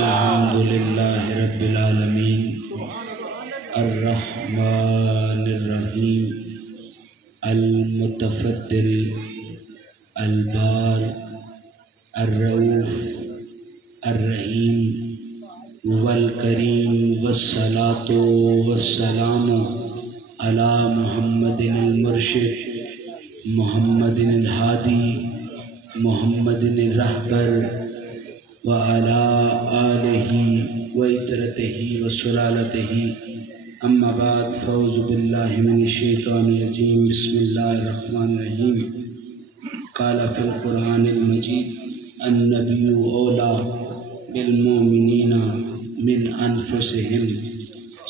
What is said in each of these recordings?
الحمد للہ رب العالمین الرحمن الرحیم المتفضل البار الرؤوف الرحیم والکریم والصلاة والسلام علی محمد المرشد محمد الہادی محمد الرہبر وعلى آلہ وعترتہ وسلالتہ اما بعد فاعوذ باللہ من الشیطان الرجیم بسم اللہ الرحمن الرحیم قال فی القرآن المجید النبی اولی بالمؤمنین من انفسہم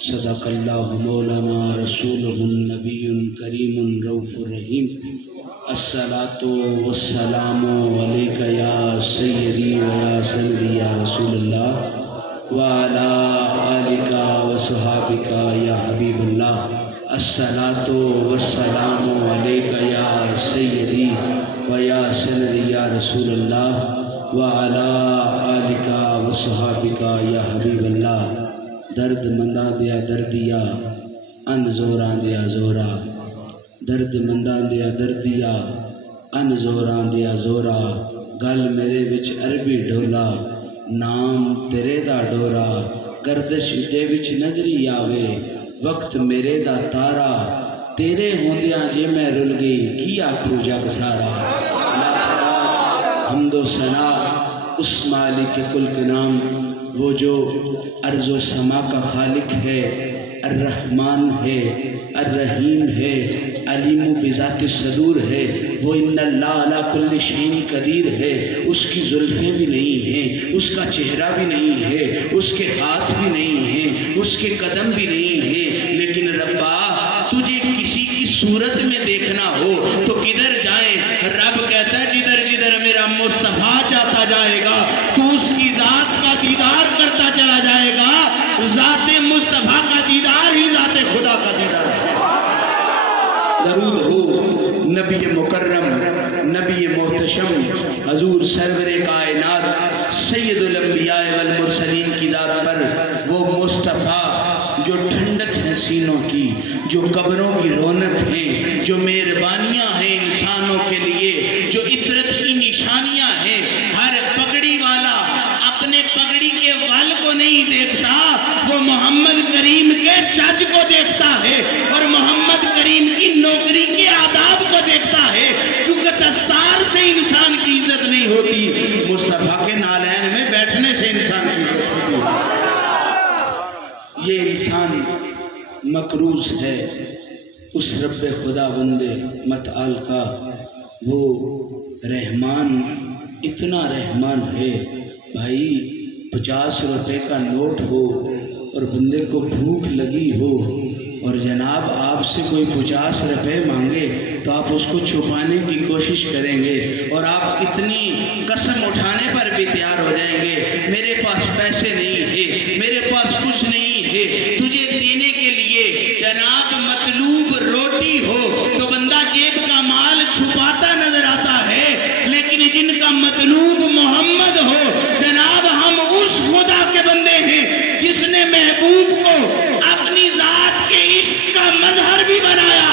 صدق اللہ مولانا رسولہ النبی کریم رؤوف الرحیم الصلاة والسلام علیک یا سیدی و یا سندی یا رسول اللہ وعلی آلک وصحابک یا حبیب اللہ الصلاة والسلام علیک یا سیدی و یا سندی یا رسول اللہ وعلی آلک وصحابک یا حبیب اللہ درد منداں دیا دردیا ان زوراں دیا زورا درد منداں دیا دردیا ان زوراں دیا زورا گل میرے وچ عربی ڈولا نام تیرے دا ڈورا گردش دے وچ نظری آوے وقت میرے دا تارا تیرے ہوندیاں جے میں رل گئی کی آکھوں جگ سارا حمد و ثنا اس مالک کل کے نام وہ جو ارض و سما کا خالق ہے الرحمن ہے الرحیم ہے علیم بذات الصدور ہے وہ ان اللہ علی کل شیء قدیر ہے اس کی زلفیں بھی نہیں ہیں اس کا چہرہ بھی نہیں ہے اس کے ہاتھ بھی نہیں ہیں اس کے قدم بھی نہیں ہیں لیکن ربا تجھے کسی کی صورت میں دیکھنا ہو تو کدھر جائیں رب کہتا ہے جدھر جدھر میرا مصطفیٰ جاتا جائے گا تو اس کی ذات کا دیدار کرتا چلا جائے گا ذات مصطفیٰ کا دیدار ہی ذات خدا کا دیدار ہے درود ہو نبی مکرم نبی محتشم حضور سرور کائنات سید الانبیاء والمرسلین کی ذات پر وہ مصطفیٰ جو ٹھنڈک ہے سینوں کی جو قبروں کی رونق ہے جو مہربانیاں ہیں انسانوں کے لیے جو عطرت کی نشانیاں ہیں ہر پگڑی والا اپنے پگڑی کے وال کو نہیں دیکھتا وہ محمد کریم کے چج کو دیکھتا ہے اور محمد کریم کی نوکری کے آداب کو دیکھتا ہے کیونکہ دستار سے انسان کی عزت نہیں ہوتی مصطفیٰ کے نالین میں بیٹھنے سے انسان کی عزت ہوتی ہے یہ انسان مکروز ہے اس رب خدا بندے متعال کا وہ رحمان اتنا رحمان ہے بھائی 50 روپے کا نوٹ ہو اور بندے کو بھوک لگی ہو اور جناب آپ سے کوئی 50 روپے مانگے تو آپ اس کو چھپانے کی کوشش کریں گے اور آپ اتنی قسم اٹھانے پر بھی تیار ہو جائیں گے میرے پاس پیسے نہیں ہے میرے پاس کچھ نہیں ہے تجھے دینے کے لیے جناب مطلوب روٹی ہو تو بندہ جیب کا مال چھپاتا نظر آتا ہے لیکن جن کا مطلوب محمد ہو جناب ہم اس خدا کے بندے ہیں جس نے محبوب کو اپنی ذات کے عشق کا مظہر بھی بنایا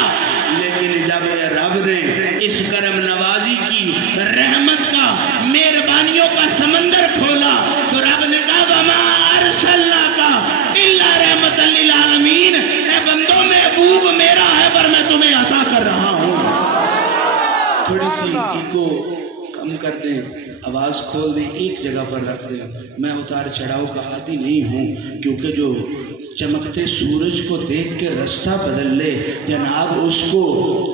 لیکن جب رب نے اس کرم نوازی کی رحمت کا مہربانیوں کا سمندر کھولا تو رب نے کہا وما ارسلناک الا رحمۃ للعالمین اے بندوں محبوب میرا ہے پر میں تمہیں عطا کر رہا ہوں تھوڑی سی کو کم کر دیں آواز کھول دیں ایک جگہ پر رکھ دیں میں اتار چڑھاؤ کا عادی نہیں ہوں کیونکہ جو چمکتے سورج کو دیکھ کے رستہ بدل لے جناب اس کو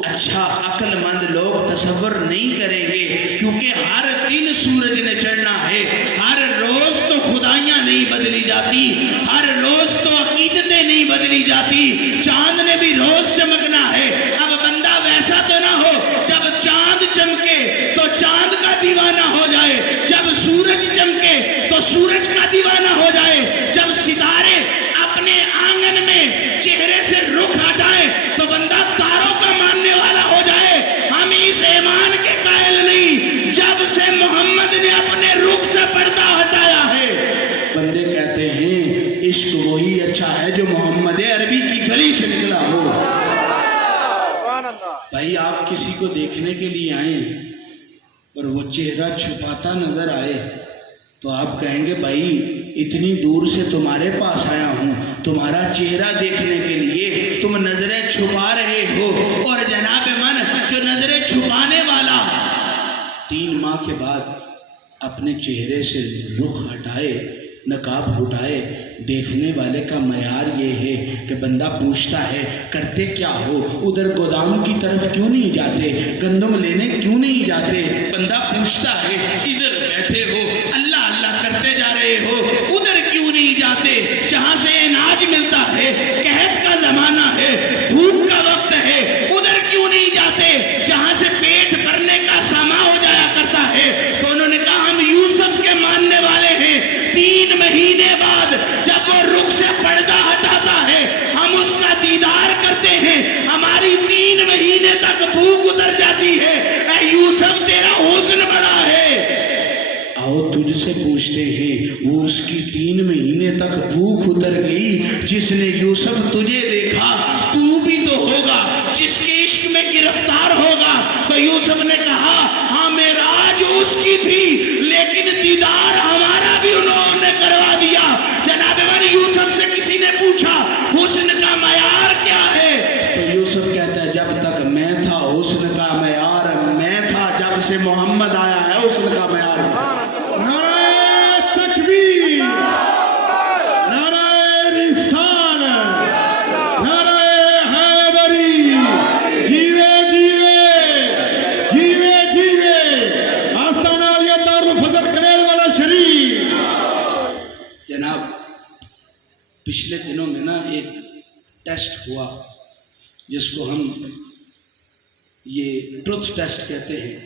اچھا عقل مند لوگ تصور نہیں کریں گے کیونکہ ہر دن سورج نے چڑھنا ہے ہر روز تو خدائیاں نہیں بدلی جاتی ہر روز تو عقیدتیں نہیں بدلی جاتی چاند نے بھی روز چمکنا ہے اب بندہ ویسا تو نہ ہو جب چاند چمکے تو چاند کا دیوانہ ہو جائے جب سورج چمکے تو سورج کا دیوانہ ہو جائے جب ستارے اپنے آنگن میں چہرے سے رخ ہٹائے تو بندہ تاروں کا ماننے والا ہو جائے ہم اس ایمان کے قائل نہیں جب سے محمد نے اپنے رخ سے پردہ ہٹایا ہے بندے ہے جو محمد عربی کی گلی سے نکلا ہو۔ بھائی آپ کسی کو دیکھنے کے لیے آئیں اور وہ چہرہ چھپاتا نظر آئے تو آپ کہیں گے بھائی اتنی دور سے تمہارے پاس آیا ہوں تمہارا چہرہ دیکھنے کے لیے، تم نظریں چھپا رہے ہو۔ اور جناب من جو نظریں چھپانے والا 3 ماہ کے بعد اپنے چہرے سے رخ ہٹائے، نقاب ہٹائے، دیکھنے والے کا معیار یہ ہے کہ بندہ پوچھتا ہے کرتے کیا ہو، ادھر گودام کی طرف کیوں نہیں جاتے، گندم لینے کیوں نہیں جاتے؟ بندہ پوچھتا ہے ادھر بیٹھے ہو اللہ اللہ کرتے جا رہے ہو، ادھر کیوں نہیں جاتے جہاں سے اناج ملتا ہے، قحط کا زمانہ ہے، بھوک کا وقت ہے، ادھر کیوں نہیں جاتے جہاں سے پیٹ بھرنے کا ساما ہو جایا کرتا ہے؟ تو انہوں نے کہا ہم یوسف کے ماننے والے ہیں، 3 مہینے بعد جب وہ رخ سے پردہ ہٹاتا ہے ہم اس کا دیدار کرتے ہیں، ہماری 3 مہینے تک بھوک اتر جاتی ہے۔ اے یوسف تیرا حسن بڑا ہے۔ آؤ تجھ سے پوچھتے ہیں وہ اس کی 3 مہینے تک بھوک اتر گئی جس نے یوسف تجھے دیکھا، تو بھی تو ہوگا جس کے عشق میں گرفتار ہوگا۔ تو یوسف نے کہا ہاں معراج اس کی تھی لیکن دیدار ہمارا بھی انہوں نے کروا دیا۔ جناب والی یوسف سے کسی نے پوچھا حسن کا معیار کیا ہے؟ تو یوسف کہتا ہے جب تک میں تھا حسن کا معیار میں تھا، جب سے محمد آیا ہے حسن کا معیار۔ نعرہ تکبیر، نعرہ رسالت، نعرہ حیدری، جیوے جیوے جیوے جیوے آستانہ عالیہ دارالفضل کریل والا شریف۔ جناب پچھلے دنوں میں نا ایک ٹیسٹ ہوا جس کو ہم یہ ٹروتھ ٹیسٹ کہتے ہیں۔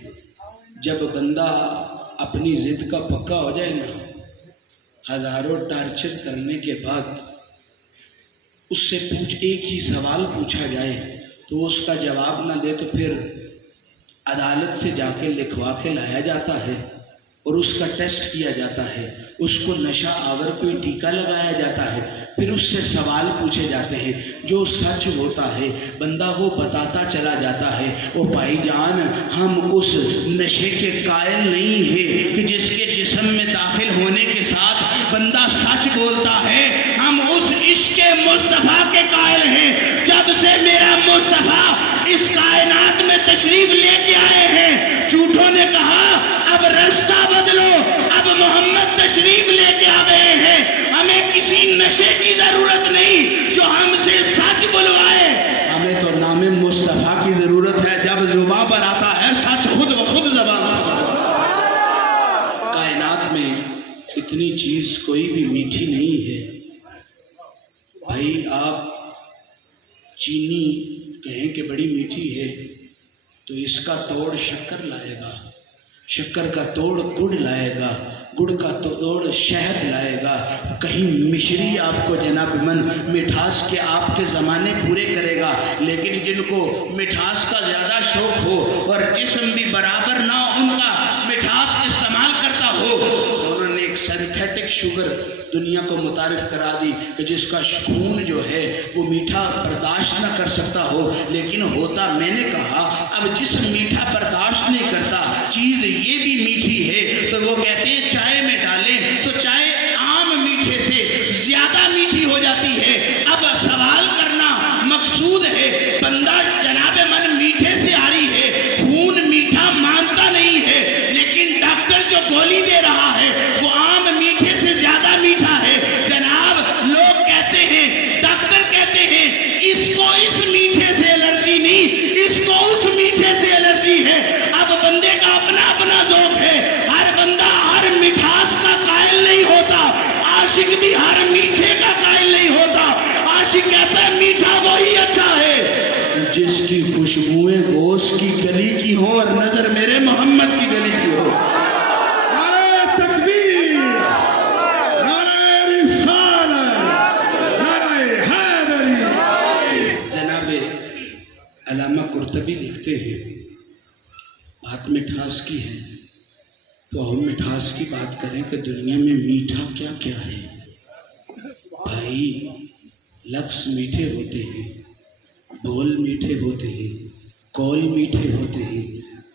جب بندہ اپنی ضد کا پکا ہو جائے نا، ہزاروں ٹارچر کرنے کے بعد اس سے ایک ہی سوال پوچھا جائے تو اس کا جواب نہ دے تو پھر عدالت سے جا کے لکھوا کے لایا جاتا ہے اور اس کا ٹیسٹ کیا جاتا ہے، اس کو نشہ آور کوئی ٹیکہ لگایا جاتا ہے، پھر اس سے سوال پوچھے جاتے ہیں، جو سچ ہوتا ہے بندہ وہ بتاتا چلا جاتا ہے۔ او بھائی جان ہم اس نشے کے قائل نہیں ہیں کہ جس کے جسم میں داخل ہونے کے ساتھ بندہ سچ بولتا ہے، ہم اس عشق مصطفیٰ کے قائل ہیں۔ جب سے میرا مصطفیٰ اس کائنات میں تشریف لے کے آئے ہیں جھوٹوں نے کہا اب رستہ بدلو، اب محمد تشریف لے کے آ گئے ہیں، ہمیں کسی نشے کی ضرورت نہیں جو ہم سے سچ بلوائے، ہمیں تو نام مصطفیٰ کی ضرورت ہے۔ جب زباں پر آتا ہے سچ خود بخود زبان سے کائنات میں اتنی چیز کوئی بھی میٹھی نہیں ہے۔ بھائی آپ چینی کہیں کہ بڑی میٹھی ہے تو اس کا توڑ شکر لائے گا، شکر کا توڑ گڑ لائے گا، گڑ کا توڑ شہد لائے گا، کہیں مشری آپ کو جناب من مٹھاس کے آپ کے زمانے پورے کرے گا۔ لیکن جن کو مٹھاس کا زیادہ شوق ہو اور جسم بھی برابر نہ ان کا مٹھاس استعمال کرتا ہو، انہوں نے ایک سنتھیٹک شوگر دنیا کو متعارف کرا دی کہ جس کا خون جو ہے وہ میٹھا برداشت نہ کر سکتا ہو، لیکن ہوتا میں نے کہا اب جسم میٹھا برداشت نہیں کرتا چیز یہ بھی میٹھی ہے تو وہ کہتے ہیں چائے میں ڈالیں تو چائے عام میٹھے سے زیادہ میٹھی ہو جاتی ہے۔ اب سوال کرنا مقصود ہے، بندہ جناب من میٹھے سے آ رہی ہے، خون میٹھا مانتا نہیں ہے، لیکن ڈاکٹر جو گولی دے رہا ہے وہ عام میٹھے سے زیادہ میٹھا ہے۔ جناب لوگ کہتے ہیں، ڈاکٹر کہتے ہیں اس کو اس میٹھے سے الرجی نہیں، اس کو اس میٹھے سے الرجی ہے۔ اب بندے کا اپنا اپنا ذوق ہے، ہر بندہ ہر مٹھاس کا قائل نہیں ہوتا، عاشق بھی ہر میٹھے کا قائل نہیں ہوتا۔ عاشق کہتا ہے میٹھا وہی اچھا ہے جس کی خوشبوئیں گوشت کی گلی کی ہوں اور نظر میرے محمد کی گلی کی ہو۔ نعرہ تکبیر، نعرہ رسالت، نعرہ حیدری۔ جناب علامہ قرطبی لکھتے ہیں بات مٹھاس کی ہے تو ہم مٹھاس کی بات کریں کہ دنیا میں میٹھا کیا کیا ہے۔ بھائی لفظ میٹھے ہوتے ہیں، بول میٹھے ہوتے ہیں، قول میٹھے ہوتے ہیں،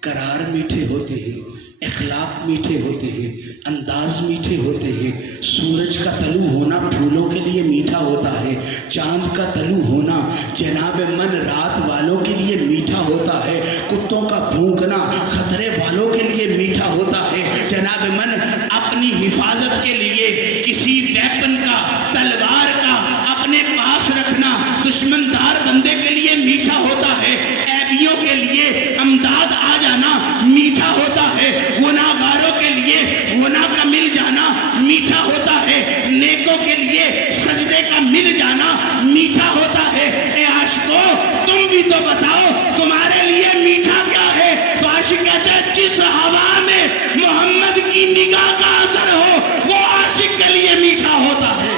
قرار میٹھے ہوتے ہیں، اخلاق میٹھے ہوتے ہیں، انداز میٹھے ہوتے ہیں۔ سورج کا طلوع ہونا پھولوں کے لیے میٹھا ہوتا ہے، چاند کا طلوع ہونا جناب من رات والوں کے لیے میٹھا ہوتا ہے، کتوں کا بھونکنا خطرے والوں کے لیے میٹھا ہوتا ہے، جناب من اپنی حفاظت کے لیے کسی ویپن کا، تلوار کا اپنے پاس رکھنا دشمن دار بندے کے لیے میٹھا ہوتا ہے، عیبیوں کے لیے امداد آ جانا میٹھا ہوتا ہے، گناہگاروں کے لیے گناہ کا مل جانا میٹھا ہوتا ہے، نیکوں کے لیے سجدے کا مل جانا میٹھا ہوتا ہے۔ اے عاشقو تم بھی تو بتاؤ تمہارے لیے میٹھا کیا ہے؟ تو عاشق کہتا ہے جس ہوا میں محمد کی نگاہ کا اثر ہو وہ عاشق کے لیے میٹھا ہوتا ہے۔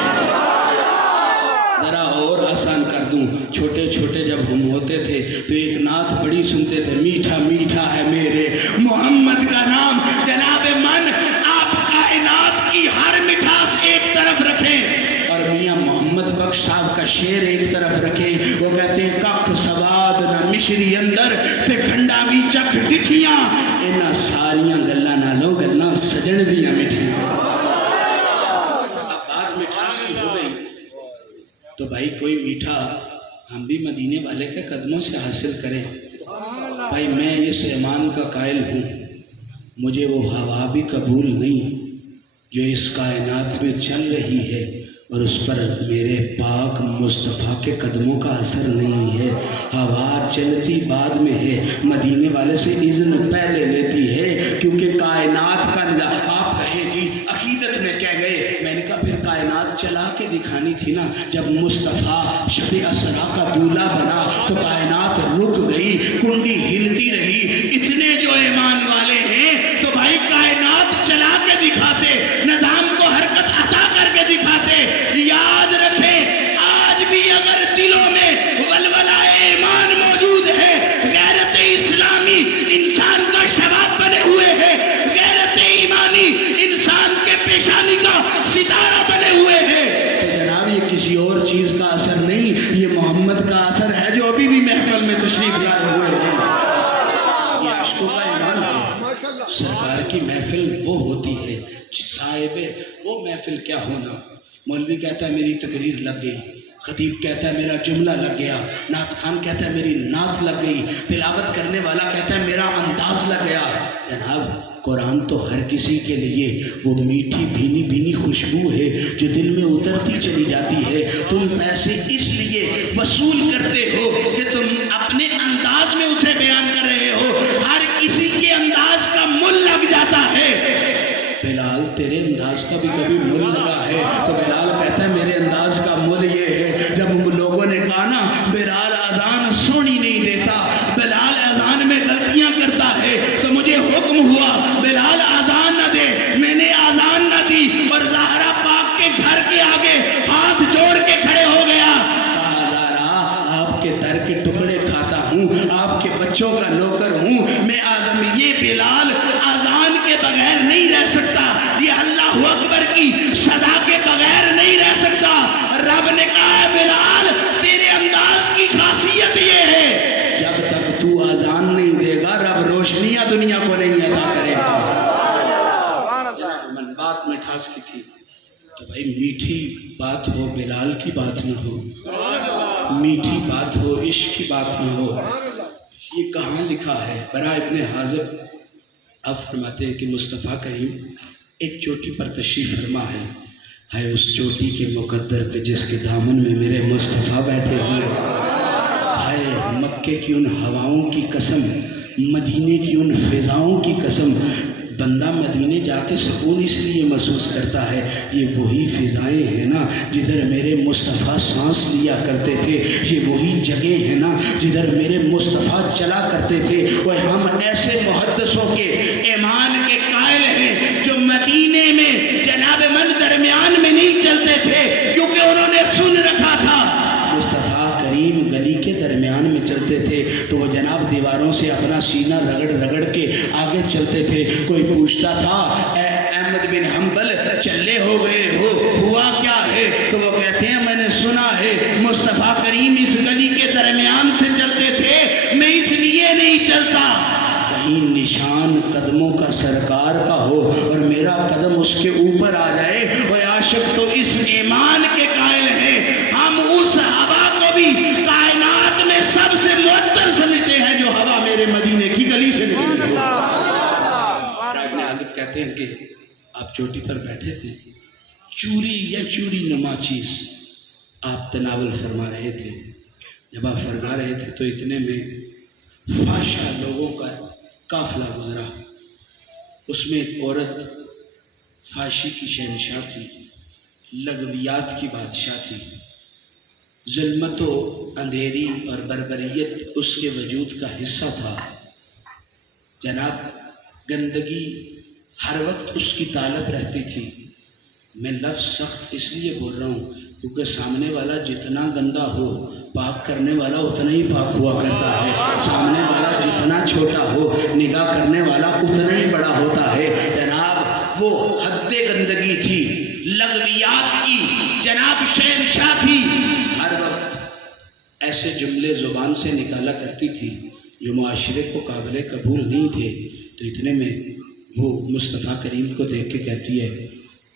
ذرا اور آسان کر دوں، چھوٹے چھوٹے جب ہم ہوتے تھے تو ایک نعت بڑی سنتے تھے، میٹھا میٹھا ہے میرے محمد کا نام۔ جناب من آپ کائنات کی ہر مٹھاس ایک طرف رکھیں اور میاں محمد بخش صاحب کا شعر ایک طرف رکھیں۔ وہ کہتے ہیں ککھ سواد نہ مشری اندر تے کھنڈا بھی چکھ ڈٹھیاں، انہاں ساریاں گلاں نالوں گلاں سجن دیاں مٹھیاں۔ اب بات مٹھاس کی ہو گئی تو بھائی کوئی میٹھا ہم بھی مدینے والے کے قدموں سے حاصل کریں۔ بھائی میں اس ایمان کا قائل ہوں، مجھے وہ ہوا بھی قبول نہیں جو اس کائنات میں چل رہی ہے اور اس پر میرے پاک مصطفیٰ کے قدموں کا اثر نہیں ہے۔ ہوا چلتی بعد میں ہے، مدینے والے سے اذن پہلے لیتی ہے، کیونکہ کائنات کا نظام۔ آپ کہیں جی عقیدت میں کہہ گئے، میں نے کہا پھر کائنات چلا کے دکھانی تھی نا۔ جب مصطفیٰ شب اسرا کا دولہا بنا تو کائنات رک گئی، کنڈی ہلتی رہی۔ اتنے جو ایمان والے ہیں تو بھائی کائنات چلا کے دکھاتے، نظام کو حرکت عطا کر کے دکھاتے۔ یاد رکھیں آج بھی اگر دلوں میں ولولہ ایمان موجود ہے، غیرت اسلامی انسان کا شباب بنے ہوئے ہے، غیرت ایمانی انسان کے پیشانی کا ستارہ بنے ہوئے ہیں، تو جناب یہ کسی اور چیز کا اثر نہیں، یہ محمد کا اثر ہے جو ابھی بھی محفل میں تشریف لائے ہوئے ہیں۔ یہ عشقوں کا ایمان ہے۔ سرکار کی محفل وہ ہوتی ہے صاحب وہ محفل کیا ہونا۔ مولوی کہتا ہے میری تقریر لگ گئی، خطیب کہتا ہے میرا جملہ لگ گیا، نعت خان کہتا ہے میری نعت لگ گئی، تلاوت کرنے والا کہتا ہے میرا انداز لگ گیا۔ جناب قرآن تو ہر کسی کے لیے وہ میٹھی بھینی بھینی خوشبو ہے جو دل میں اترتی چلی جاتی ہے۔ تم پیسے اس لیے وصول کرتے ہو کہ تم اپنے انداز میں اسے بیان کر رہے ہو، ہر کسی کے انداز کا مل لگ جاتا ہے۔ بلال تیرے انداز کا بھی کبھی مل لگا ہے؟ تو بلال کہتا ہے میرے انداز کا مل یہ ہے، جب لوگوں نے کہا نا بلال اذان سونی نہیں دیتا، بلال اذان میں غلطیاں کرتا ہے، تو مجھے حکم ہوا بلال اذان نہ دے، میں نے اذان نہ دی اور زہرا پاک کے گھر کے آگے ہاتھ جوڑ کے کھڑے ہو گیا۔ آپ کے در کے ٹکڑے کھاتا ہوں، آپ کے بچوں کا نوکر ہوں، میں اعظم یہ بلال اذان کے بغیر نہیں رہ سکتا، یہ اللہ اکبر کی سزا کے بغیر نہیں رہ سکتا۔ رب نے کہا ہے بلال تیرے انداز کی خاصیت یہ ہے جب تک تو اذان نہیں دے گا رب روشنیاں دنیا کو نہیں عطا کرے گا۔ من بات مٹھاس کی تھی تو بھائی میٹھی بات ہو، بلال کی بات نہ ہو، میٹھی بات ہو، عشق کی بات نہ ہو۔ یہ کہاں لکھا ہے؟ برا ابن حازم آپ فرماتے ہیں کہ مصطفیٰ کریم ایک چوٹی پر تشریف فرما ہے، ہے اس چوٹی کے مقدر پہ جس کے دامن میں میرے مصطفیٰ بیٹھے ہوئے، ہے مکے کی ان ہواؤں کی قسم، مدینے کی ان فضاؤں کی قسم، بندہ مدینے جا کے سکون اس لیے محسوس کرتا ہے یہ وہی فضائیں ہیں نا جدھر میرے مصطفیٰ سانس لیا کرتے تھے، یہ وہی جگہ ہیں نا جدھر میرے مصطفیٰ چلا کرتے تھے۔ اور ہم ایسے محدثوں کے ایمان کے قائل ہیں جو مدینے میں جناب من درمیان میں نہیں چلتے تھے، کیونکہ انہوں نے سن رکھا تھا مصطفیٰ کریم گلی کے درمیان میں چلتے تھے تو وہ جناب دیواروں سے اپنا سینہ رگڑ رگڑ کے آگے چلتے تھے۔ کوئی پوچھتا تھا اے احمد بن حنبل چلے ہو گئے ہو، ہوا کیا ہے؟ تو وہ کہتے ہیں میں نے سنا ہے نہیں چلتا کہیں نشان قدموں کا سرکار کا ہو اور میرا قدم اس کے اوپر آ جائے. وہ عاشق تو اس ایمان کے قائل ہیں ہم اس ہوا کو بھی کائنات میں سب سے معطر سمجھتے ہیں جو ہوا میرے مدینے کی گلی سے نکلی. ابن عازب کہتے ہیں کہ آپ چوٹی پر بیٹھے تھے, چوری یا چوری نما چیز آپ تناول فرما رہے تھے. جب آپ فرما رہے تھے تو اتنے میں فحشہ لوگوں کا قافلہ گزرا. اس میں ایک عورت فحاشی کی شہنشاہ تھی, لغویات کی بادشاہ تھی. ظلمت و اندھیری اور بربریت اس کے وجود کا حصہ تھا. جناب گندگی ہر وقت اس کی طالب رہتی تھی. میں لفظ سخت اس لیے بول رہا ہوں کیونکہ سامنے والا جتنا گندا ہو پاک کرنے والا اتنا ہی پاک ہوا کرتا ہے. سامنے والا جتنا چھوٹا ہو نگاہ کرنے والا اتنا ہی بڑا ہوتا ہے. جناب وہ حد گندگی تھی, لغویات کی جناب شہنشاہ تھی. ہر وقت ایسے جملے زبان سے نکالا کرتی تھی جو معاشرے کو قابل قبول نہیں تھے. تو اتنے میں وہ مصطفیٰ کریم کو دیکھ کے کہتی ہے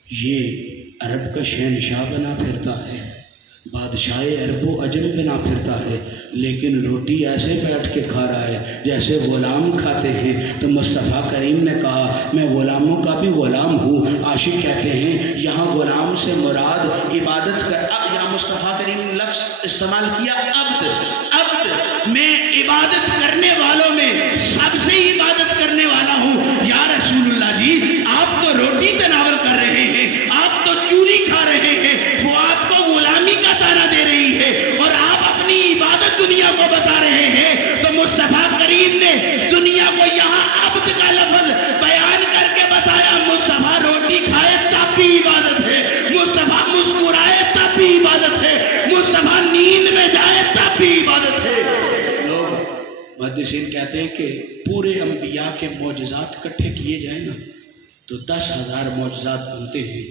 یہ عرب کا شہنشاہ بنا پھرتا ہے, بادشاہ عرب و عجم بنا پھرتا ہے, لیکن روٹی ایسے بیٹھ کے کھا رہا ہے جیسے غلام کھاتے ہیں. تو مصطفیٰ کریم نے کہا میں غلاموں کا بھی غلام ہوں. عاشق کہتے ہیں یہاں غلام سے مراد عبادت کر. اب یہاں مصطفیٰ کریم نے لفظ استعمال کیا عبد. میں عبادت کرنے والوں میں سب سے عبادت کرنے والا ہوں. یا رسول اللہ جی آپ تو روٹی تناول کر رہے ہیں, آپ تو چوری کھا رہے ہیں, وہ آپ کو غلامی کا تانا دے رہی ہے اور آپ اپنی عبادت دنیا کو بتا رہے ہیں. تو مصطفیٰ کریم نے دنیا کو یہاں عبد کا لفظ بیان کر کے بتایا. مصطفیٰ روٹی کھائے تب بھی عبادت ہے, مصطفیٰ مسکرائے تب بھی عبادت ہے, مصطفیٰ نیند میں جائے تب بھی عبادت ہے. لوگ محدثین کہتے ہیں کہ پورے انبیاء کے معجزات اکٹھے کیے جائیں نا تو 10,000 معجزات بنتے ہیں.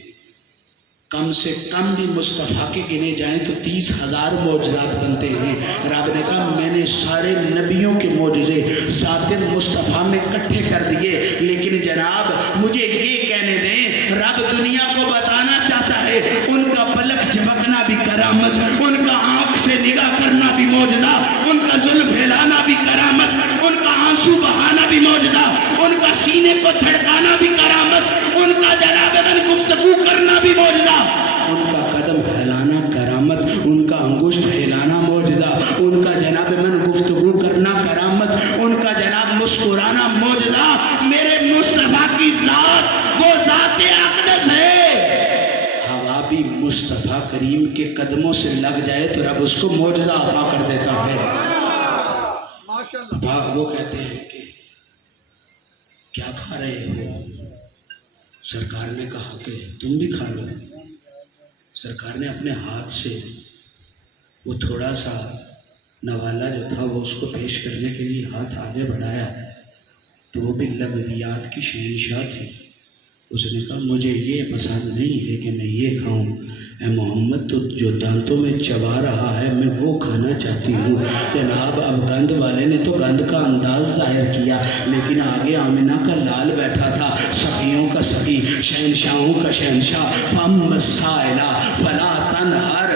کم سے کم بھی مصطفیٰ کے گنے جائیں تو 30,000 معجزات بنتے ہیں. رب نے کہا میں نے سارے نبیوں کے معجزے ذات مصطفیٰ میں اکٹھے کر دیے. لیکن جناب مجھے یہ کہنے دیں رب دنیا کو بتانا چاہتا ہے ان کا پلک جھپکنا بھی کرامت, ان کا آنکھ سے نگاہ کرنا بھی معجزہ, ان کا زلف ہلانا بھی کرامت, ان کا آنسو بہانا بھی معجزہ, ان کا سینے کو دھڑکانا بھی کرامت, ان کا جناب من گفتگو کرنا بھی معجزہ, ان کا قدم ہلانا کرامت, ان کا انگشت ہلانا معجزہ, ان کا جناب من گفتگو کرنا کرامت, ان کا جناب مسکرانا معجزہ. میرے مصطفیٰ کی ذات وہ ذات اقدس ہے. ہوا بھی مصطفیٰ کریم کے قدموں سے لگ جائے تو رب اس کو معجزہ عطا کر دیتا ہے. وہ کہتے ہیں کہ کیا کھا رہے ہو؟ سرکار نے کہا کہ تم بھی کھا لو. سرکار نے اپنے ہاتھ سے وہ تھوڑا سا نوالا جو تھا وہ اس کو پیش کرنے کے لیے ہاتھ آگے بڑھایا تو وہ بھی لغویات کی شہنشاہ تھی. اس نے کہا مجھے یہ پسند نہیں ہے کہ میں یہ کھاؤں, اے محمد تو جو دانتوں میں چبا رہا ہے میں وہ کھانا چاہتی ہوں. جناب اب گند والے نے تو گند کا انداز ظاہر کیا, لیکن آگے آمنہ کا لال بیٹھا تھا, سخیوں کا سخی, شہنشاہوں کا شہنشاہ. فَأَمَّا السَّائِلَ فَلَا تَنْهَرْ.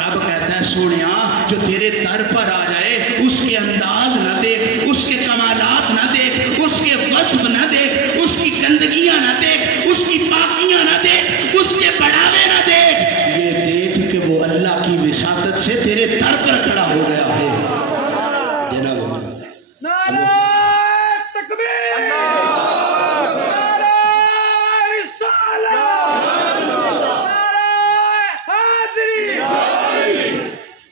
رب کہتا ہے سونیا جو تیرے در پر آ جائے اس کے انداز نہ دیکھ, اس کے کمالات نہ دیکھ, اس کے وصف نہ دیکھ, اس کی گندگیاں نہ دیکھ, اس کی پاکیاں نہ دیکھ, اس کے بڑھاوے نہ دیکھ, یہ دیکھ کہ وہ اللہ کی وساطت سے تیرے در پر کھڑا ہو گیا ہے. جناب نعرہ تکبیر, نعرہ رسالت, نعرہ حیدری.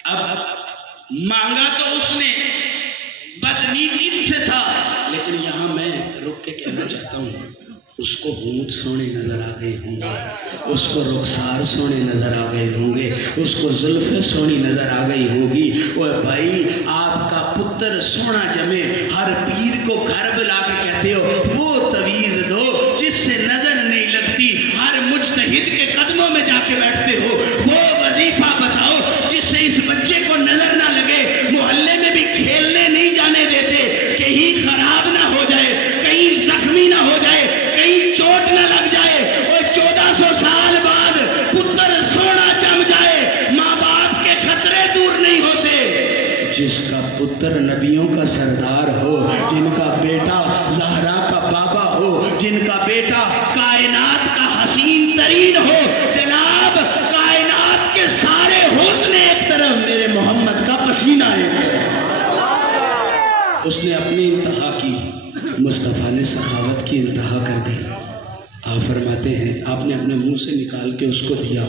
اب مانگا تو اس نے بدنیتی سے تھا, لیکن یہاں میں رک کے کہنا چاہتا ہوں اس کو ہونٹ سونے نظر آ گئے ہوں گے, اس کو رخسار سونے نظر آ گئے ہوں گے, اس کو زلفیں سونی نظر آ گئی ہوگی. اوے بھائی آپ کا پتر سونا جمے, ہر پیر کو گھر بلا کے کہتے ہو وہ تویز دو جس سے نظر نہیں لگتی, ہر مجتہد کے قدموں میں جا کے بیٹھتے ہو, وہ وظیفہ بتاؤ جس سے اس بچے کو نظر نہ لگے, محلے میں بھی کھیلنے نہیں جانے دیتے کہ پتر نبیوں کا سردار ہو، جن کا بیٹا زہرا کا بابا ہو، جن کا بیٹا کائنات کا حسین ترین ہو، جناب کائنات کے سارے حسن ایک طرف، میرے محمد کا پسینہ ایک طرف، اس نے اپنی انتہا کی، مصطفیٰ نے سخاوت کی انتہا کر دی۔ آپ فرماتے ہیں آپ نے اپنے منہ سے نکال کے اس کو دیا،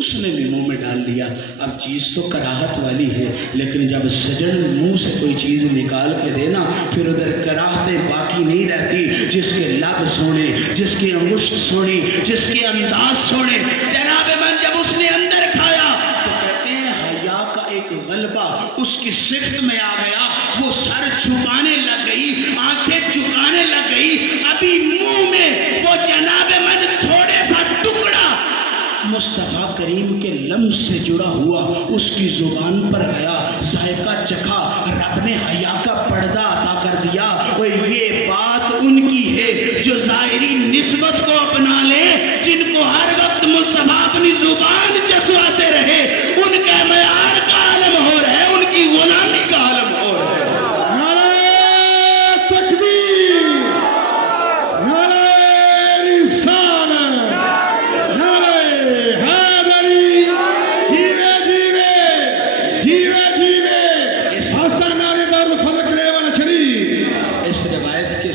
اس نے بھی منہ میں ڈال لیا۔ اب چیز تو کراہت والی ہے، لیکن جب سجن منہ سے کوئی چیز نکال کے دینا، پھر ادھر کراہتیں باقی نہیں رہتی۔ جس کے لب سونے، جس کی انگشت سونی، جس کے انداز سونے، جناب من جب اس نے اندر کھایا تو کہتے ہیں حیا کا ایک غلبہ اس کی صفت میں آ گیا، وہ سر چھپانے لگ گئی، آنکھیں چکانے لگ گئی، ابھی منہ میں وہ جناب من تھوڑے سا ٹکڑا مصطفیٰ کریم کے لمس سے جڑا ہوا اس کی زبان پر گیا، ذائقہ چکھا، رب نے حیا کا پردہ عطا کر دیا۔ اور یہ بات ان کی ہے جو ظاہری نسبت کو اپنا لے، جن کو ہر وقت مصطفیٰ اپنی زبان چسواتے رہے، ان کے معیار کا عالم ہو رہے، ان کی غلامی کا عالم ہو رہے۔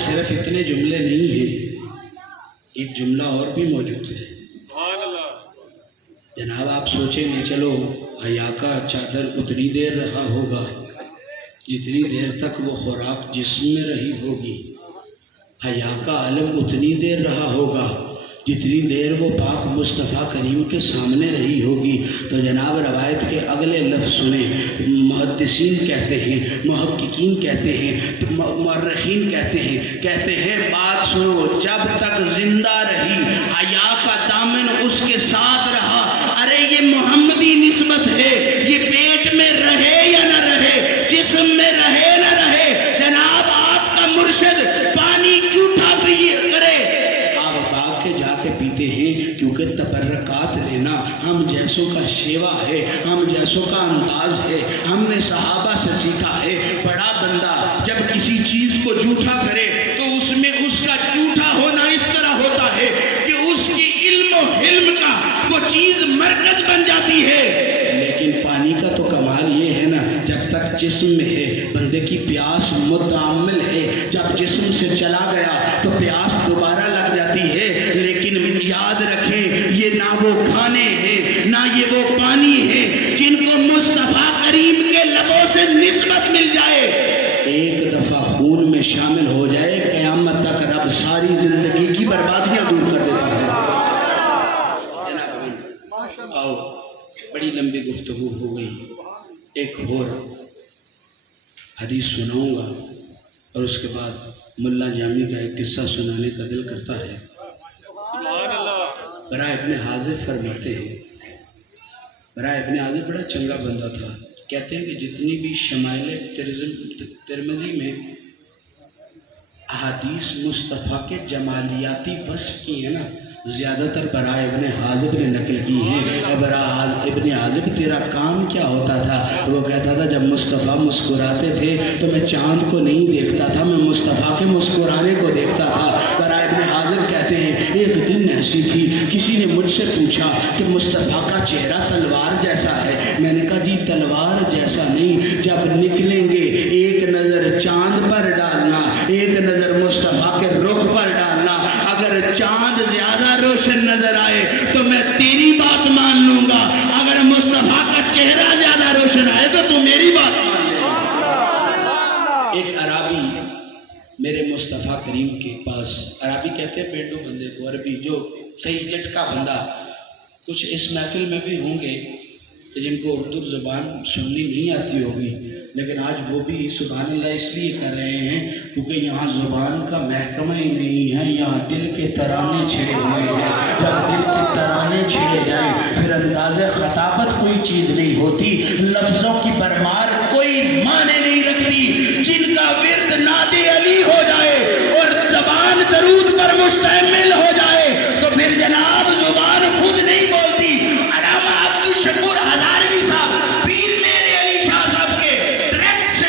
صرف اتنے جملے نہیں ہیں، ایک جملہ اور بھی موجود ہے۔ جناب آپ سوچیں گے چلو حیا کا چادر اتنی دیر رہا ہوگا جتنی دیر تک وہ خوراک جسم میں رہی ہوگی، حیا کا عالم اتنی دیر رہا ہوگا جتنی دیر وہ پاک مصطفیٰ کریم کے سامنے رہی ہوگی۔ تو جناب روایت کے اگلے لفظ سنیں، محدثین کہتے ہیں، محققین کہتے ہیں، مورخین کہتے ہیں بات سنو، جب تک زندہ رہی حیا کا دامن اس کے ساتھ رہا۔ ارے یہ محمدی نسبت ہے، یہ پیٹ میں رہے یا نہ رہے، جسم میں رہے نہ رہے، جناب آپ کا مرشد پانی جھوٹا پیے کرے کے جا کے پیتے ہیں، کیونکہ تبرکات لینا ہم جیسوں کا شیوا ہے، ہم جیسوں کا انداز ہے، ہم نے صحابہ سے سیکھا ہے۔ بڑا بندہ جب کسی چیز کو جھوٹا کرے تو اس میں اس کا جھوٹا ہونا اس طرح ہوتا ہے کہ اس کی علم و حلم کا وہ چیز مرکز بن جاتی ہے۔ لیکن پانی کا تو کمال یہ ہے نا، جب تک جسم میں ہے بندے کی پیاس متعمل ہے، جب جسم سے چلا گیا تو پیاس دوبارہ لگ جاتی ہے۔ لیکن یاد رکھیں یہ نہ وہ کھانے ہیں نہ یہ وہ پانی ہے جن کو مصطفیٰ کریم کے لبوں سے نسبت مل جائے، ایک دفعہ خون میں شامل ہو جائے، قیامت تک رب ساری زندگی کی بربادیاں دور کر دیتا ہے۔ آؤ بڑی لمبی گفتگو ہو گئی، ایک اور حدیث سناؤں گا اور اس کے بعد ملا جامی کا ایک قصہ سنانے کا دل کرتا ہے۔ برائے ابن حازب فرماتے ہیں، برائے ابن حازب بڑا چنگا بندہ تھا، کہتے ہیں کہ جتنی بھی شمائل ترمذی میں احادیث مصطفیٰ کے جمالیاتی وصف کی ہیں نا، زیادہ تر برائے ابن حازب نے نقل کی ہیں۔ برائے ابن حازب تیرا کام کیا ہوتا تھا؟ وہ کہتا تھا جب مصطفیٰ مسکراتے تھے تو میں چاند کو نہیں دیکھتا تھا، میں مصطفیٰ کے مسکرانے کو دیکھتا تھا۔ برائے ابن حازب کہتے ہیں ایک دن ایسی تھی، کسی نے مجھ سے پوچھا کہ مصطفیٰ کا چہرہ تلوار جیسا ہے، میں نے کہا جی تلوار جیسا نہیں، جب نکلیں گے ایک نظر چاند پر ڈالنا، ایک نظر مصطفیٰ کے رخ پر ڈالنا، اگر چاند زیادہ روشن نظر آئے تو میں تیری بات مان لوں گا، اگر مصطفیٰ کا چہرہ زیادہ روشن آئے تو میری بات مان لے گا۔ ایک عربی میرے مصطفیٰ کریم کے پاس، عربی کہتے ہیں پینڈو بندے کو، عربی جو صحیح جٹکا بندہ، کچھ اس محفل میں بھی ہوں گے کہ جن کو اردو زبان سننی نہیں آتی ہوگی، لیکن آج وہ بھی سبحان اللہ اس لیے کر رہے ہیں کیونکہ یہاں زبان کا محکمہ ہی نہیں ہے، یہاں دل کے ترانے چھڑے ہوئے ہیں۔ جب دل کے ترانے چھڑے جائیں پھر انداز خطابت کوئی چیز نہیں ہوتی، لفظوں کی برمار کوئی معنی نہیں رکھتی۔ جن کا ورد نعت علی ہو جائے اور زبان درود پر مشتمل ہو جائے تو پھر جناب زبان خود نہیں بولتی۔ علامہ عبدالشکور ہزاروی صاحب پیر میرے علی شاہ صاحب کے ڈائریکٹ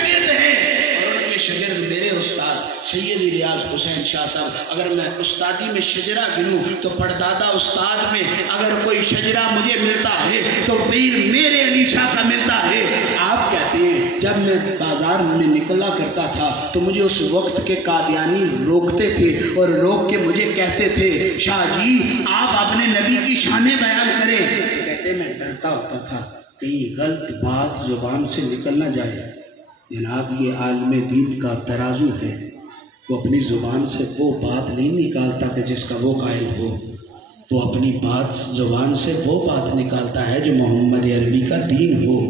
اگر میں استادی میں شجرہ گنوں تو پردادا استاد میں اگر کوئی شجرہ مجھے ملتا ہے تو پیر میرے علی شاہ کا ملتا ہے۔ آپ کہتے ہیں جب میں بازار میں نکلا کرتا تھا تو مجھے اس وقت کے قادیانی روکتے تھے اور روک کے مجھے کہتے تھے شاہ جی آپ اپنے نبی کی شانیں بیان کریں، تو کہتے میں ڈرتا ہوتا تھا کہیں غلط بات زبان سے نکل نہ جائے۔ جناب یہ عالم دین کا ترازو ہے، وہ اپنی زبان سے وہ بات نہیں نکالتا کہ جس کا وہ قائل ہو، وہ اپنی بات زبان سے وہ بات نکالتا ہے جو محمد عربی کا دین ہو۔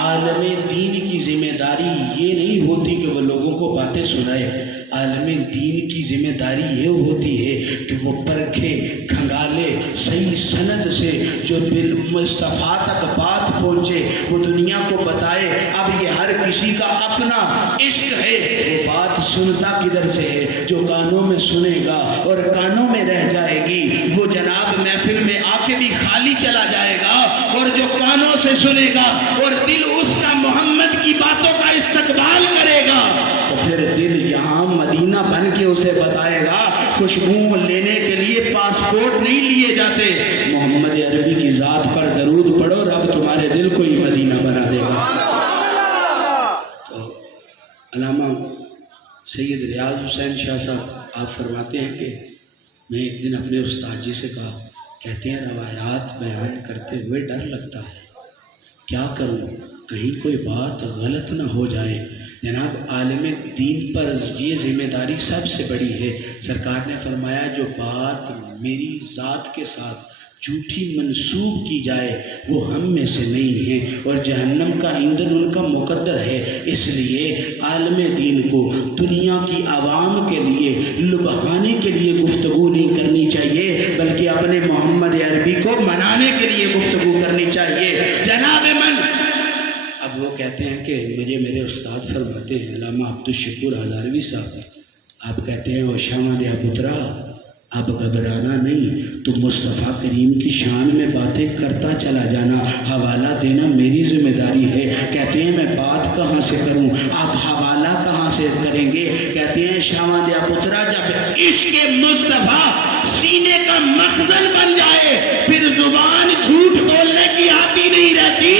عالم دین کی ذمہ داری یہ نہیں ہوتی کہ وہ لوگوں کو باتیں سنائے، عالم دین کی ذمہ داری یہ ہوتی ہے کہ وہ پرکھے کھنگالے صحیح سند سے جو بالمصطفیٰ تک بات پہنچے وہ دنیا کو بتائے۔ اب یہ ہر کسی کا اپنا عشق ہے، وہ بات سنتا کدھر سے ہے؟ جو کانوں میں سنے گا اور کانوں میں رہ جائے گی وہ جناب محفل میں آ کے بھی خالی چلا جائے گا، اور جو کانوں سے سنے گا اور دل اس کا محمد کی باتوں کا استقبال کرے گا تو پھر دل یہاں مدینہ بن کے اسے بتائے گا۔ خوشبو لینے کے لیے پاسپورٹ نہیں لیے جاتے، محمد عربی کی ذات پر درود پڑھو، رب تمہارے دل کو ہی مدینہ بنا دے گا۔ تو علامہ سید ریاض حسین شاہ صاحب آپ فرماتے ہیں کہ میں ایک دن اپنے استاد جی سے کہا، کہتے ہیں روایات بیان کرتے ہوئے ڈر لگتا ہے، کیا کروں کہیں کوئی بات غلط نہ ہو جائے۔ جناب عالم دین پر یہ ذمہ داری سب سے بڑی ہے۔ سرکار نے فرمایا جو بات میری ذات کے ساتھ جھوٹی منسوب کی جائے وہ ہم میں سے نہیں ہے، اور جہنم کا ایندھن ان کا مقدر ہے۔ اس لیے عالم دین کو دنیا کی عوام کے لیے لبھانے کے لیے گفتگو نہیں کرنی چاہیے، بلکہ اپنے محمد عربی کو منانے کے لیے گفتگو کرنی چاہیے۔ جناب من اب وہ کہتے ہیں کہ مجھے میرے استاد فرماتے ہیں علامہ عبدالشکور ہزاروی صاحب، آپ کہتے ہیں او شامد پترا اب گھبرانا نہیں، تو مصطفیٰ کریم کی شان میں باتیں کرتا چلا جانا، حوالہ دینا میری ذمہ داری ہے۔ کہتے ہیں میں بات کہاں سے کروں، آپ حوالہ کہاں سے کریں گے؟ کہتے ہیں شامد پترا جب عشق مصطفیٰ سینے کا مخزن بن جائے پھر زبان جھوٹ بولنے کی آتی نہیں رہتی۔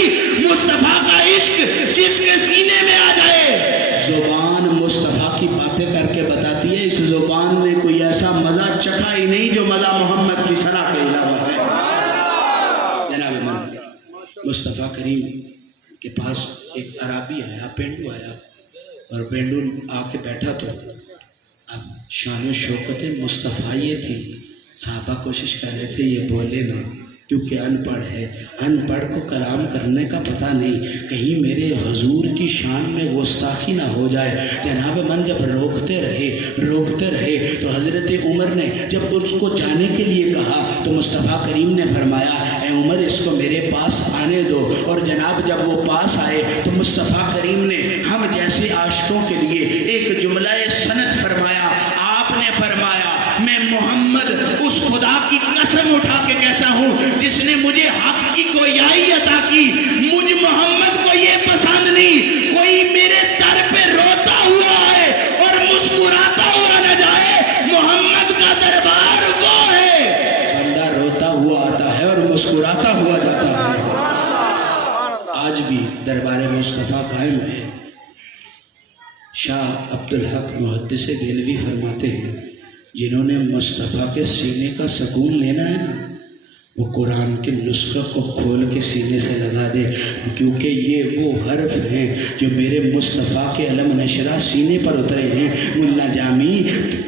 مصطفیٰ کا عشق جس کے سینے میں آ جائے زبان مصطفیٰ کی باتیں کر کے بتاتی ہے۔ اس زبان نے کوئی ایسا مزہ چکھا ہی نہیں جو مزہ محمد کی صلاح کے علاوہ ہے۔ جناب من مصطفیٰ کریم کے پاس ایک عرابی آیا، پینڈو آیا، اور پینڈو آ کے بیٹھا تو اب شان و شوکت مصطفیٰ یہ تھی، صحابہ کوشش کر رہے تھے یہ بولے نہ کیونکہ ان پڑھ ہے، ان پڑھ کو کلام کرنے کا پتہ نہیں، کہیں میرے حضور کی شان میں گستاخی نہ ہو جائے۔ جناب من جب روکتے رہے تو حضرت عمر نے جب اس کو جانے کے لیے کہا تو مصطفیٰ کریم نے فرمایا اے عمر اس کو میرے پاس آنے دو، اور جناب جب وہ پاس آئے تو مصطفیٰ کریم نے ہم جیسے عاشقوں کے لیے ایک جملہ سند فرمایا۔ آپ نے فرمایا میں محمد اس خدا کی قسم اٹھا کے کہتا ہوں جس نے مجھے حق کی گویائی عطا کی، مجھ محمد کو یہ پسند نہیں کوئی میرے در پہ روتا ہوا ہے اور مسکراتا ہوا نہ جائے۔ محمد کا دربار وہ ہے بندہ روتا ہوا آتا ہے اور مسکراتا ہوا جاتا ہے۔ آج بھی دربار مصطفیٰ قائم ہے۔ شاہ عبدالحق محدث دہلوی فرماتے ہیں جنہوں نے مصطفیٰ کے سینے کا سکون لینا ہے نا وہ قرآن کے نسخے کو کھول کے سینے سے لگا دے، کیونکہ یہ وہ حرف ہیں جو میرے مصطفیٰ کے علم نشرہ سینے پر اترے ہیں۔ ملا جامی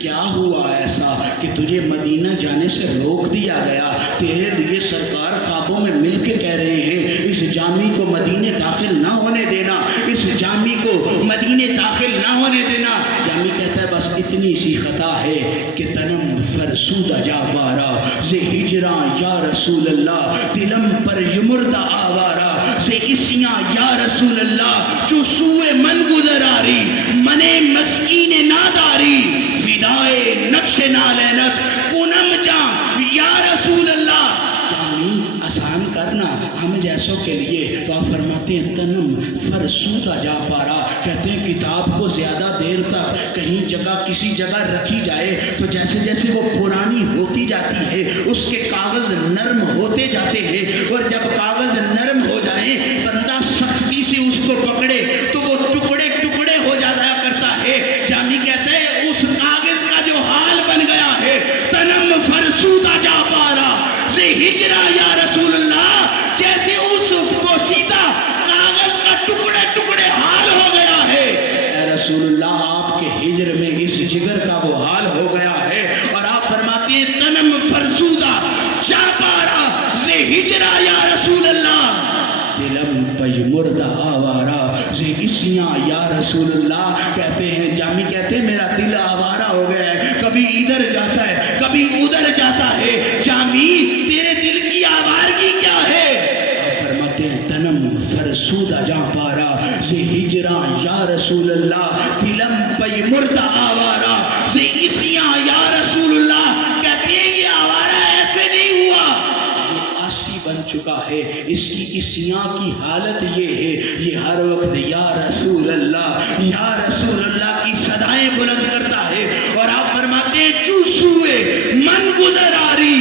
کیا ہوا ایسا کہ تجھے مدینہ جانے سے روک دیا گیا؟ تیرے لیے سرکار خوابوں میں مل کے کہہ رہے ہیں اس جامی کو مدینے داخل نہ ہونے دینا، اس جامی کو مدینے داخل نہ ہونے دینا۔ جامی کہتا ہے بس اتنی سی خطا ہے کہ تنم فرسودہ جا بارا سے ہجراں یا رسول اللہ، دلم پر یمردہ آوارا سے اسیاں یا رسول اللہ، جو سوئے من گزر آری منے مسکین ناداری، فدائے نقش نالینت کنم جاں یا رسول اللہ۔ جامی آسان کرنا ہم جیسوں کے لیے۔ تو آپ فرماتے ہیں تنم فرسودہ جا پارا، کہتے ہیں کتاب کو زیادہ دیر تک کہیں جگہ کسی جگہ رکھی جائے تو جیسے جیسے وہ پرانی ہوتی جاتی ہے اس کے کاغذ نرم ہوتے جاتے ہیں، اور جب کاغذ نرم ہو جائیں بندہ سختی سے اس کو پکڑے تو وہ ٹکڑے ٹکڑے ہو جایا کرتا ہے۔ جامی کہتے ہیں اس کاغذ کا جو حال بن گیا ہے، تنم فرسودہ جا پارا سے ہجرا یا رسول اللہ، جیسے اس پوشیدہ کاغذ کا ٹکڑے ٹکڑے حال ہو گیا ہے، اے رسول اللہ آپ کے ہجر میں اس جگر کا وہ حال ہو گیا ہے۔ اور آپ فرماتے ہیں تنم فرسودہ جا پارا سے ہجرا یا رسول اللہ، دلم پجمردہ آوارا سے اسیاں یا رسول اللہ، کہتے ہیں جامی کہتے ہیں میرا دل آوارہ ہو گیا ہے، کبھی ادھر جاتا ہے کبھی ادھر جاتا ہے۔ جامی تیرے دل کی آوارگی کیا ہے؟ فرماتے ہیں تنم فرسودہ جا پارا سے ہجرا یا رسول اللہ، دلم پجمردہ آوارا سے اسیاں یا رسول اللہ، کہتے ہیں یہ آوارہ ایسے نہیں ہوا، آسی بن چکا ہے، اس کی اسیاں کی حالت یہ ہے، یہ ہر وقت یا رسول اللہ کی صدائیں بلند کرتا ہے۔ اور آپ فرماتے ہیں چوسوئے من گزر آری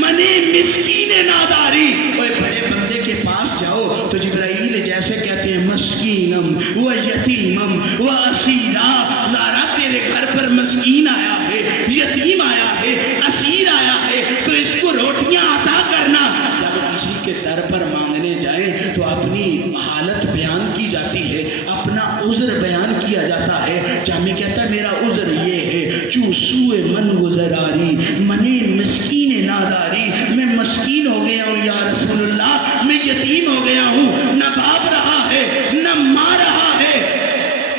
منے مسکین ناداری، اوے بڑے بندے کے پاس جاؤ تو جبرائیل جیسے کہتے ہیں مسکینم و یتیمم و اسیرا، زارا تیرے گھر پر مسکین آیا ہے، یتیم آیا ہے، اسیر آیا ہے، تو اس کو روٹیاں عطا کرنا۔ جب کسی کے در پر مانگنے جائیں تو اپنی حالت بیان کی جاتی ہے، اپنا عذر بیان کیا جاتا ہے۔ جامی کہتا ہے میرا عذر یہ ہے، چوسوئے من گزراری منے مسکین ناداری، میں مسکین ہو گیا ہوں یا رسول اللہ، میں یتیم ہو گیا ہوں، نہ باپ رہا ہے نہ ماں رہا ہے۔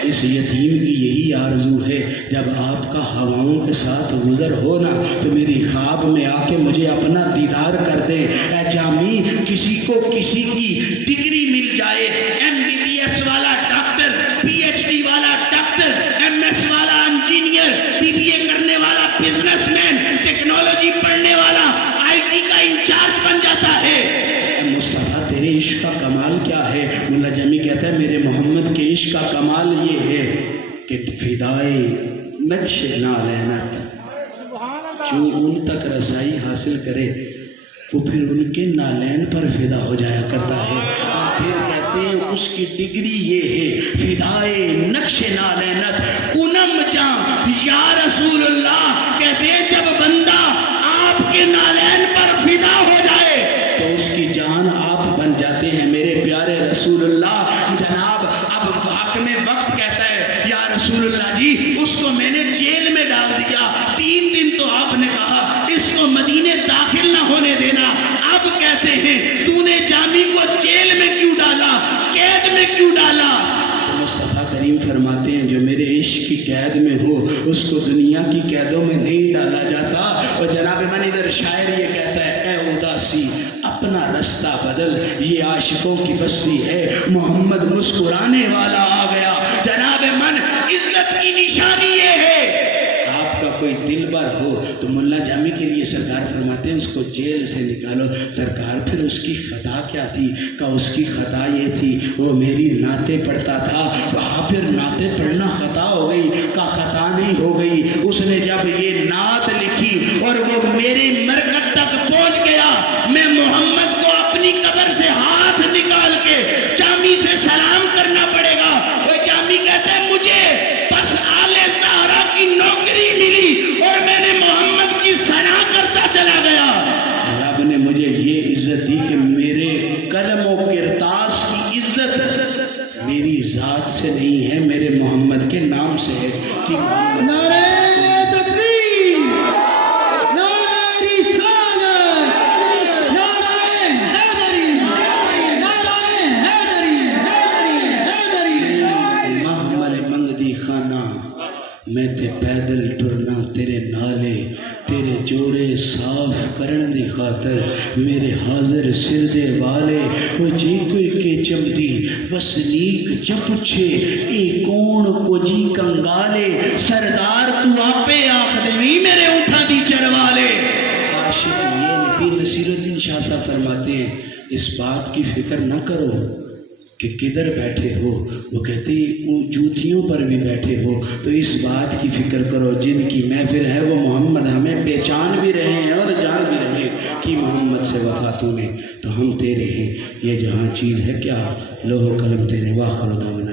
اس یتیم کی یہی آرزو ہے جب آپ کا ہواؤں کے ساتھ گزر ہونا تو میری خواب میں آ کے مجھے اپنا دیدار کر دے۔ اے جامی کسی کو کسی کی ڈگری مل جائے، ایم بی بی ایس والا ڈاکٹر، پی ایچ ڈی والا ڈاکٹر، ایم ایس والا انجینئر، بی بی اے کرنے والا بزنس مین، ٹیکنالوجی پڑھنے والا آئی ٹی کا انچارج بن جاتا ہے۔ مصطفیٰ تیرے عشق کا کمال کیا ہے؟ مولا جامی کہتا ہے میرے محمد کے عشق کا کمال یہ ہے کہ فدائے نقش نالینت، جو ان تک رسائی حاصل کرے وہ پھر ان کے نالین پر فدا ہو جایا کرتا ہے۔ اور پھر کہتے ہیں اس کی ڈگری یہ ہے فدائے نقش نالینت کنم جاں یا رسول اللہ، کہتے ہیں جب بندہ آپ کے نالین پر فدا ہو جائے تو اس کی جان آپ بن جاتے ہیں میرے پیارے رسول اللہ۔ جناب اب حاکم وقت کہتا ہے یا رسول اللہ جی اس کو میں نے جیل میں ڈال دیا، 3 دن تو آپ نے کہا اس کو مدینے داخل نہ ہونے دینا، اب کہتے ہیں تو نے جامی کو جیل میں کیوں ڈالا، قید میں کیوں ڈالا؟ مصطفیٰ کریم فرماتے ہیں جو میرے عشق کی قید میں ہو اس کو دنیا کی قیدوں میں نہیں ڈالا جاتا۔ اور جناب من ادھر شاعر یہ کہتا ہے اے اداسی اپنا رستہ بدل، یہ عاشقوں کی بستی ہے، محمد مسکرانے والا آ گیا۔ جناب من عزت کی نشانی یہ ہے آپ کا کوئی دل بر ہو تو ملا جامی کے لیے سرکار فرماتے ہیں اس کو جیل سے نکالو۔ سرکار پھر اس کی خطا کیا تھی؟ کہا اس کی خطا یہ تھی وہ میری نعتیں پڑھتا تھا۔ کہا پھر نعتیں پڑھنا خطا ہو گئی؟ کہا خطا نہیں ہو گئی، اس نے جب یہ نعت لکھی اور وہ میری مرکز تک پہنچ گیا، میں محمد کو اپنی قبر سے ہاتھ نکال کے جامی سے سلام کرنا پڑے گا۔ وہ جامی کہتے ہیں مجھے بس آلِ زہرا کی نوکری ملی اور میں نے محمد کی ثنا کرتا چلا گیا۔ رب نے مجھے یہ عزت دی کہ میرے قلم و کرتاس کی عزت میری ذات سے نہیں ہے، میرے محمد کے نام سے ہے کہ نعرہ تکبیر، نعرہ رسالت، نعرہ حیدری، نعرہ حیدری، حیدری۔ محمل منگدی خانہ میں تے پیدل ٹرنا تیرے نالے، تیرے جوڑے صاف کرن دی خاطر میرے حاضر سر دے والے۔ وہ جی کوئی کے چمدی وسنیک جپچھے اے کون کو جی کنگالے، سردار تو آپے آخ دے میرے اٹھا دی چروالے۔ عاشق یہ پیر نصیر الدین شاہ شاہ صاحب فرماتے ہیں اس بات کی فکر نہ کرو کہ کدھر بیٹھے ہو، وہ کہتے ہیں وہ جوتیوں پر بھی بیٹھے ہو تو اس بات کی فکر کرو جن کی محفل ہے وہ محمد ہمیں پہچان بھی رہے ہیں اور جان بھی رہے ہیں کہ محمد سے وفا تو میں تو ہم تیرے ہیں، یہ جہاں چیز ہے کیا لوح و قلم تیرے، واخر دعوانا